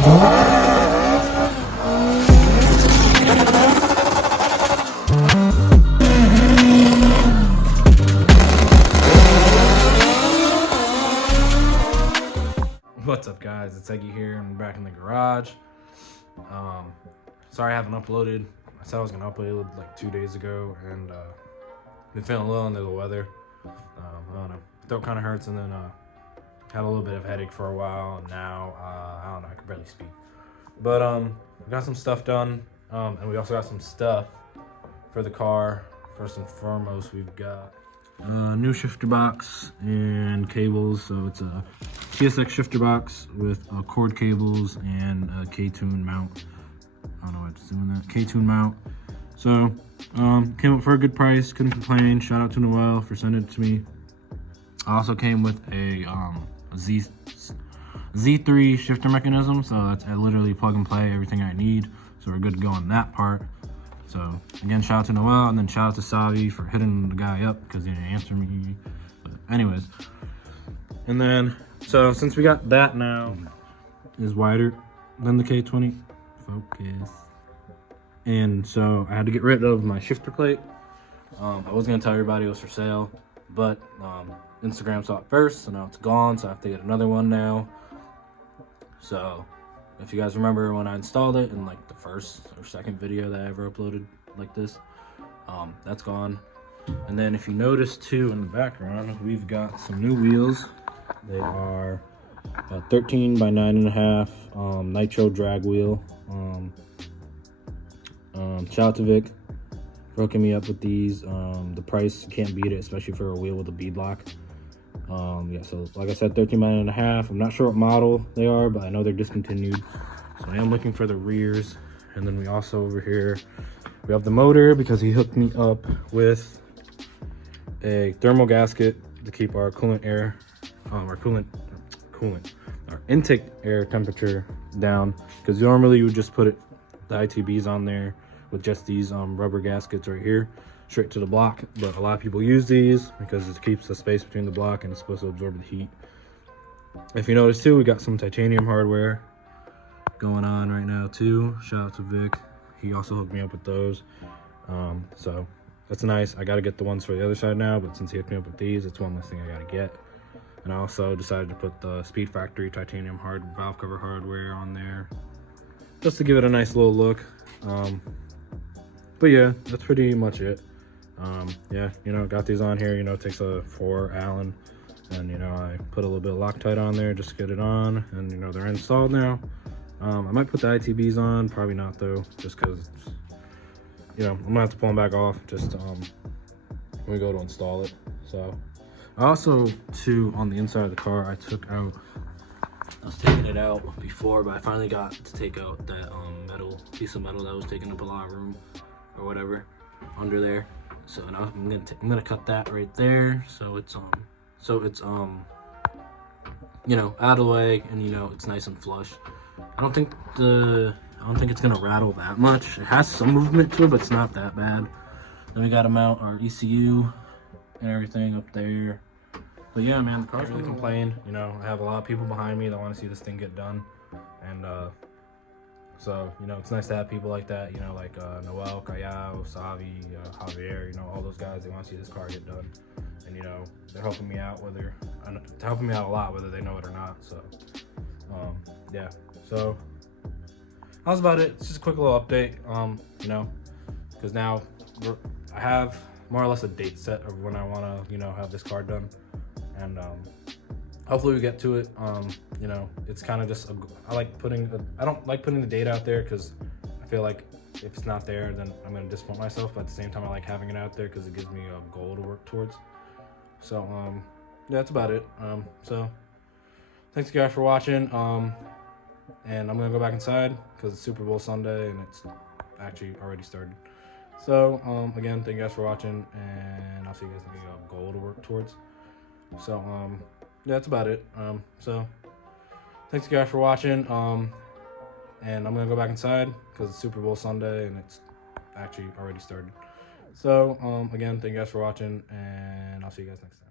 What's up, guys? It's Eggie here. I'm back in the garage. Sorry I haven't uploaded. I said I was gonna upload like 2 days ago, and been feeling a little under the weather. I don't know. Throat kind of hurts, and then had a little bit of headache for a while, and now I don't know. I can barely speak. But we got some stuff done, and we also got some stuff for the car. First and foremost, we've got new shifter box and cables. So it's a TSX shifter box with cord cables and a K-tune mount. I don't know why it's doing that. K-tune mount. So came up for a good price. Couldn't complain. Shout out to Noel for sending it to me. I also came with a Z3 shifter mechanism. So that's literally plug and play everything I need. So we're good to go on that part. So again, shout out to Noel, and then shout out to Xavi for hitting the guy up because he didn't answer me. But anyways, and then so since we got that now, is wider than the K20. Focus. And so I had to get rid of my shifter plate. I was gonna tell everybody it was for sale, but Instagram saw it first, so now it's gone. So I have to get another one now. So if you guys remember when I installed it in like the first or second video that I ever uploaded like this, that's gone. And then if you notice too in the background, we've got some new wheels. They are 13 by 9.5 nitro drag wheel. Shout out to Vic for hooking me up with these. The price, can't beat it, especially for a wheel with a bead lock. Yeah, so like I said, 13 by 9.5. I'm not sure what model they are, but I know they're discontinued. So I am looking for the rears. And then we also over here, we have the motor because he hooked me up with a thermal gasket to keep our coolant air, our intake air temperature down. Because normally you would just put the ITBs on there with just these rubber gaskets right here, straight to the block. But a lot of people use these because it keeps the space between the block and it's supposed to absorb the heat. If you notice too, we got some titanium hardware going on right now too. Shout out to Vic, he also hooked me up with those. So that's nice. I got to get the ones for the other side now, but since he hooked me up with these, it's one less thing I got to get. And I also decided to put the Speed Factory titanium valve cover hardware on there just to give it a nice little look. But yeah, that's pretty much it. Yeah, you know, got these on here. You know, it takes a 4 Allen, and you know, I put a little bit of Loctite on there just to get it on, and you know, they're installed now. I might put the ITBs on, probably not though, just because, you know, I'm gonna have to pull them back off just when we go to install it. So I also too, on the inside of the car, I was taking it out before, but I finally got to take out that piece of metal that was taking up a lot of room or whatever under there. So now I'm gonna cut that right there, so it's you know, out of the way, and you know, it's nice and flush. I don't think it's gonna rattle that much. It has some movement to it, but it's not that bad. Then we gotta mount our ECU and everything up there. But yeah, man, the car's really complain. You know, I have a lot of people behind me that want to see this thing get done, and so you know, it's nice to have people like that. You know, like Noel, Xavi, Javier. You know, all those guys. They want to see this car get done, and you know, they're helping me out helping me out a lot, whether they know it or not. So yeah. So that was about it. It's just a quick little update. You know, because now I have more or less a date set of when I want to, you know, have this car done. And hopefully we get to it. You know, it's kind of just I don't like putting the date out there because I feel like if it's not there, then I'm gonna disappoint myself. But at the same time, I like having it out there because it gives me a goal to work towards. So yeah, that's about it. So thanks guys for watching. And I'm gonna go back inside because it's Super Bowl Sunday and it's actually already started. So again, thank you guys for watching, and I'll see you guys next week. A goal to work towards. So yeah, that's about it. So thanks guys for watching. And I'm gonna go back inside because it's Super Bowl Sunday and it's actually already started. So again, thank you guys for watching, and I'll see you guys next time.